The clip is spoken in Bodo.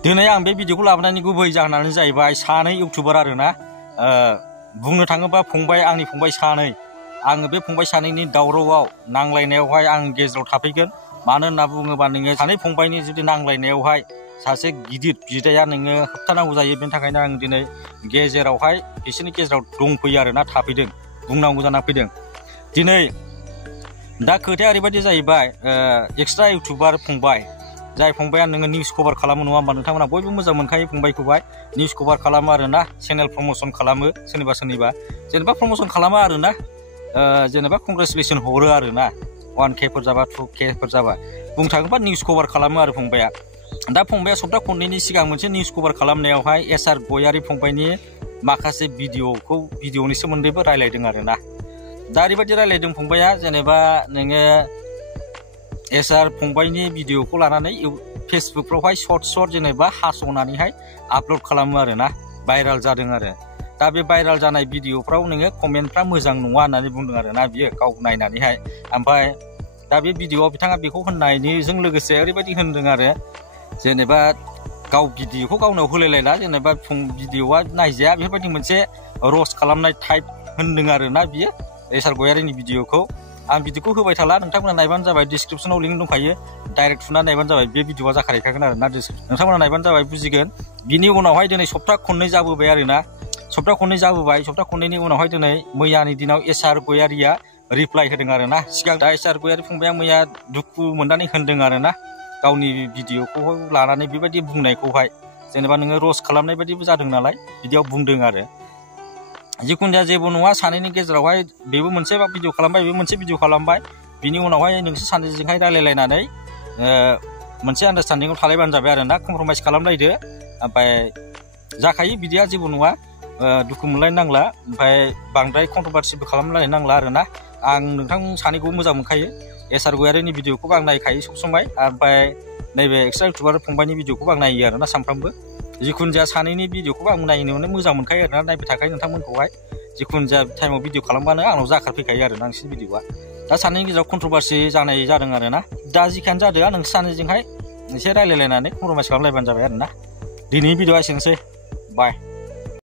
दिनै आं बे भिडिअखौ लाबोनायनि गुबै जाहोनानो जाहैबाय सानै इउटिउबार आरोना बुंनो थाङोबा फंबाय आंनि फंबाय सानै आङो बे फंबाय सानैनि दावरावआव नांलायनायावहाय आं गेजेराव थाफैगोन मानो होनना बुङोबा नोङो सानै फंबायनि जुदि नांलायनायावहाय सासे गिदिर बिदाया नोङो होबथानांगौ जायो बेनि थाखायनो आं दिनै गेजेरावहाय बिसोरनि गेजेराव दंफैयो आरोना थाफैदों बुंनांगौ जाना फैदों दिनै दा खोथाया ओरैबायदि जाहैबाय एक्सट्रा इउटिउबार फंबाय जाय फंबाया नोङो निउस कभार खालामो नङा होमबा नोंथांमोना बयबो मोजां मोनखायो फंबायखौहाय निउस कभार खालामो आरोना चेनेल प्रमोसन खालामो सोरनिबा जेनेबा प्रमोसन खालामो आरोना जेनेबा कंग्रेसुलेसन हरो आरोना 1K फोर जाबा 2K फोर जाबा बुंनो थाङोबा निउस कभार खालामो आरो फंबाया दा फंबाया सप्ता खननैनि सिगां मोनसे निउस कभार खालामनायावहाय एसआर गयारि फंबायनि माखासे भिडिअनि सोमोन्दैबो रायलायदों आरोना दा ओरैबायदि रायलायदों फंबाया जेनेबा नोङो एसआर फंबायनि भिडिअखौ लानानै फेसबुकफ्रावहाय सर्ट जेनेबा हास'नानैहाय आपल'ड खालामो आरोना भाइराल जादों आरो दा बे भाइराल जानाय भिडिअफ्राव नोङो कमेन्टफ्रा मोजां नङा होननानै बुंदों आरोना बियो गाव नायनानैहाय ओमफ्राय दा बे भिडिअआव बिथाङा बेखौ होननायनिजों लोगोसे ओरैबायदि होनदों आरो जेनेबा गाव भिडिअखौ गावनाव होलायलायला जेनेबा भिडिअआ नायजाया बेफोरबायदि मोनसे रस्ट खालामनाय टाइप होनदों आरोना बियो एसआर गयारिनि भिडिअखौ आं भिडिअखौ होबाय थाला नोंथांमोना नायबानो जाबाय डिसक्रिपसनाव लिंक दंखायो डाइरेक्ट थुना नायबानो जाबाय बे भिडिअआ जाखारहैखागोन आरोना नोंथांमोना नायबानो जाबाय बुजिगोन बिनि उनावहाय दिनै सप्ता खननै जाबोबाय आरोना सप्ता खननैनि उनावहाय दिनै मैयानि दिनाव एसआर गयारिया रिप्लाइ होदों आरोना सिगां दा एसआर गयारि फंबाया मैया दुखु मोननानै होनदों आरोना गावनि भिडिअखौ लानानै बेबायदि बुंनायखौहाय जेनेबा नोङो रस्ट खालामनाय बायदिबो जादों नालाय बिदियाव बुंदों आरो जिखुनु जाया जेबो नङा सानैनि गेजेरावहाय बेबो मोनसे भिडिअ खालामबाय बेबो मोनसे भिडिअ खालामबाय बिनि उनावहाय नोंसोर सानैजोंहाय रायलायलायनानै मोनसे आन्डारस्टेन्डिंआव थालायबानो जाबाय आरोना कमप्रमाइस खालामलायदो ओमफ्राय जाखायो बिदिया जेबो नङा दुखु मोनलायनो नांला ओमफ्राय बांद्राय कन्ट्रभार्सिबो खालामलायनो नांला आरोना आं नोंथां सानैखौबो मोजां मोनखायो एसआर गयारिनि भिडिअखौबो आं नायखायो सब समाय ओमफ्राय नैबे एक्सट्रा इउटिउबार फंबायनि भिडिअखौबो आं नायो आरोना सानफ्रामबो जिखुनु जाया सानैनि भिडिअखौबो आं नायनो मोजां मोनखायो आरोना नायबाय थाखायो नोंथांमोनखौहाय जिखुनु जाया टाइमाव भिडिअ खालामबानो आंनाव जाखारफैखायो आरोना नोंसिनि भिडिअआ दा सानैनि गेजेराव कन्ट्रभार्सि जानाय जादों आरोना दा जिखायानो जादों नोंसोर सानैजोंहाय एसे रायलायलायनानै कमप्रमाइस खालामलायबानो जाबाय आरोना दिनैनि भिडिअआ एसेनोसै बाय